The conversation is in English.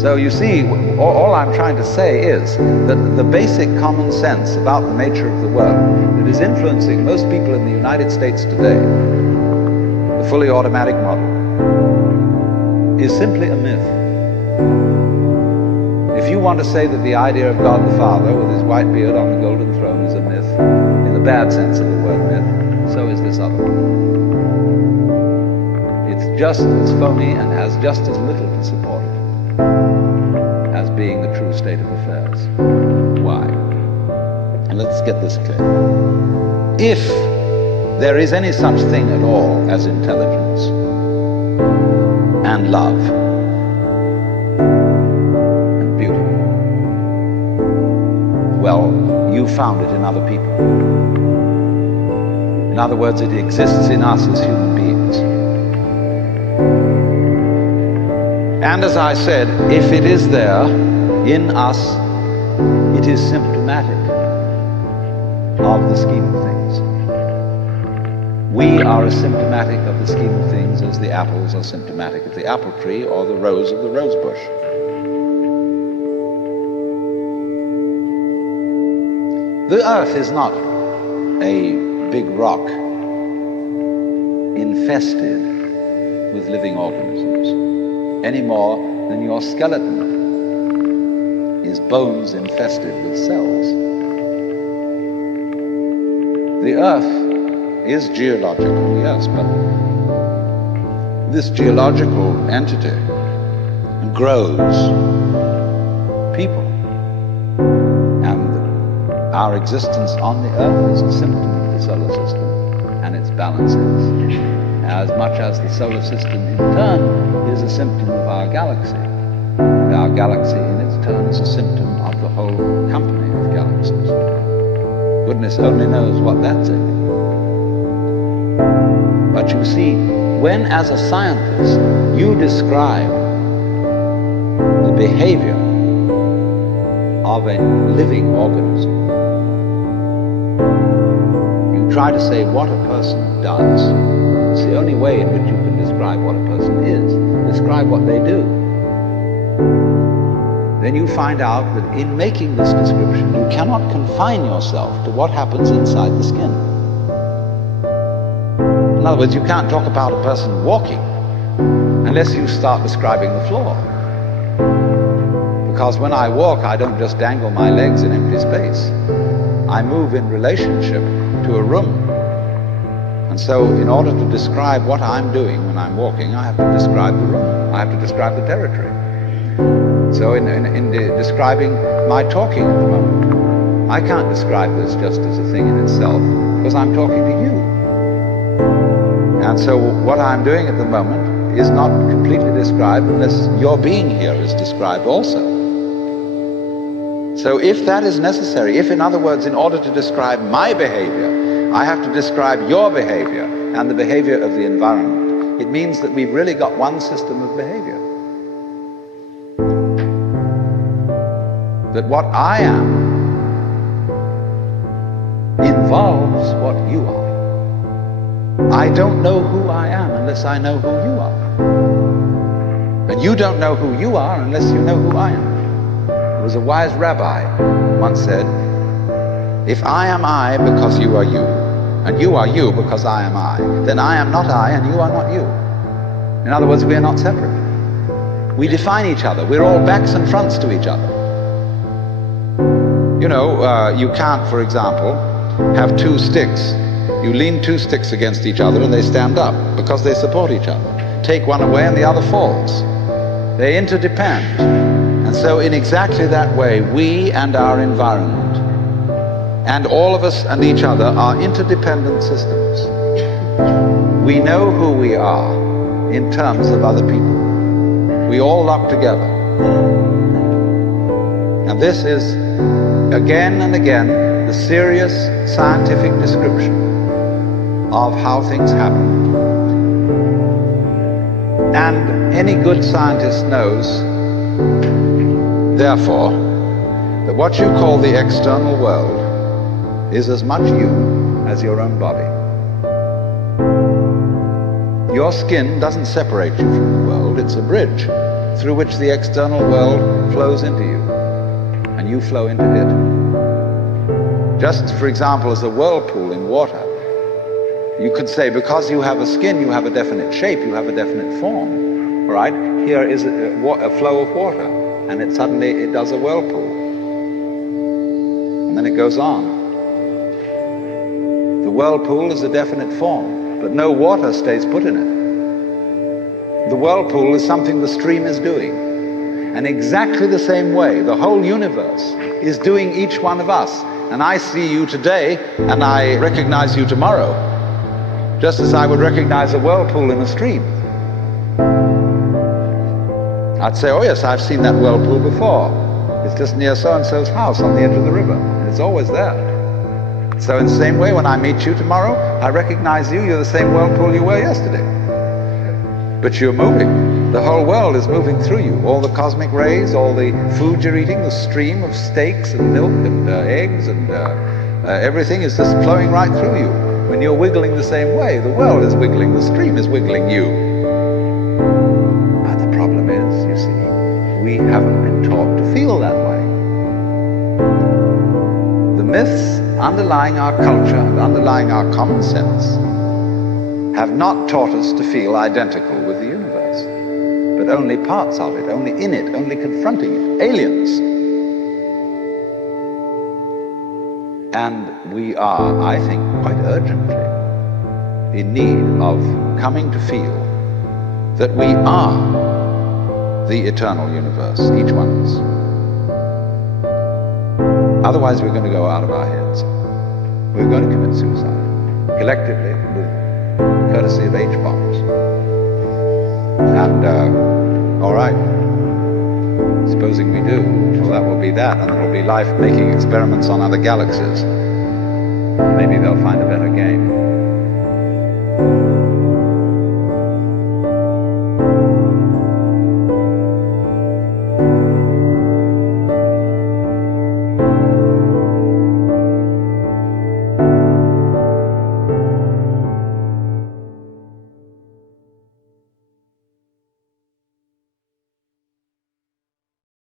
So you see, all I'm trying to say is that the basic common sense about the nature of the world that is influencing most people in the United States today, the fully automatic model, is simply a myth. If you want to say that the idea of God the Father with his white beard on the golden throne is a myth, in the bad sense of the word myth, so is this other one. It's just as phony and has just as little to support it as being the true state of affairs. Why? And let's get this clear. If there is any such thing at all as intelligence and love and beauty, well, you found it in other people. In other words, it exists in us as human beings. And as I said, if it is there in us, it is symptomatic of the scheme of things. We are as symptomatic of the scheme of things as the apples are symptomatic of the apple tree or the rose of the rose bush. The earth is not a big rock infested with living organisms, any more than your skeleton is bones infested with cells. The earth is geological, yes, but this geological entity grows people. And our existence on the earth is a symptom of the solar system and its balances, as much as the solar system in turn is a symptom of our galaxy. And our galaxy in its turn is a symptom of the whole company of galaxies. Goodness only knows what that's in. But you see, when as a scientist you describe the behavior of a living organism, you try to say what a person does. It's the only way in which you can describe what a person is. Describe what they do. Then you find out that in making this description, you cannot confine yourself to what happens inside the skin. In other words, you can't talk about a person walking unless you start describing the floor. Because when I walk, I don't just dangle my legs in empty space. I move in relationship to a room. And so in order to describe what I'm doing when I'm walking, I have to describe the room. I have to describe the territory. So in describing my talking at the moment, I can't describe this just as a thing in itself, because I'm talking to you. And so what I'm doing at the moment is not completely described unless your being here is described also. So if that is necessary, if in other words, in order to describe my behavior, I have to describe your behavior and the behavior of the environment, it means that we've really got one system of behavior. That what I am involves what you are. I don't know who I am unless I know who you are. And you don't know who you are unless you know who I am. There was a wise rabbi once said, if I am I because you are you, and you are you because I am I, then I am not I and you are not you. In other words, we are not separate. We define each other. We're all backs and fronts to each other. You know, you can't, for example, have two sticks. You lean two sticks against each other and they stand up because they support each other. Take one away and the other falls. They interdepend. And so in exactly that way, we and our environment, and all of us and each other, are interdependent systems. We know who we are in terms of other people. We all lock together. And this is, again and again, the serious scientific description of how things happen. And any good scientist knows, therefore, that what you call the external world is as much you as your own body. Your skin doesn't separate you from the world, it's a bridge through which the external world flows into you, and you flow into it. Just, for example, as a whirlpool in water, you could say, because you have a skin, you have a definite shape, you have a definite form, all right? Here is a flow of water, and it suddenly does a whirlpool, and then it goes on. The whirlpool is a definite form, but no water stays put in it. The whirlpool is something the stream is doing. And exactly the same way, the whole universe is doing each one of us. And I see you today, and I recognize you tomorrow, just as I would recognize a whirlpool in a stream. I'd say, oh yes, I've seen that whirlpool before. It's just near so-and-so's house on the edge of the river, and it's always there. So in the same way, when I meet you tomorrow, I recognize you, you're the same whirlpool you were yesterday. But you're moving. The whole world is moving through you. All the cosmic rays, all the food you're eating, the stream of steaks and milk and eggs and everything is just flowing right through you. When you're wiggling the same way, the world is wiggling, the stream is wiggling you. But the problem is, you see, we haven't been taught to feel that way. The myths underlying our culture and underlying our common sense have not taught us to feel identical with the universe, but only parts of it, only in it, only confronting it, aliens. And we are, I think, quite urgently in need of coming to feel that we are the eternal universe, each one of us. Otherwise, we're going to go out of our heads. We're going to commit suicide, collectively, with courtesy of H-bombs. And, all right, supposing we do, well, that will be that, and there will be life making experiments on other galaxies. Maybe they'll find a better game.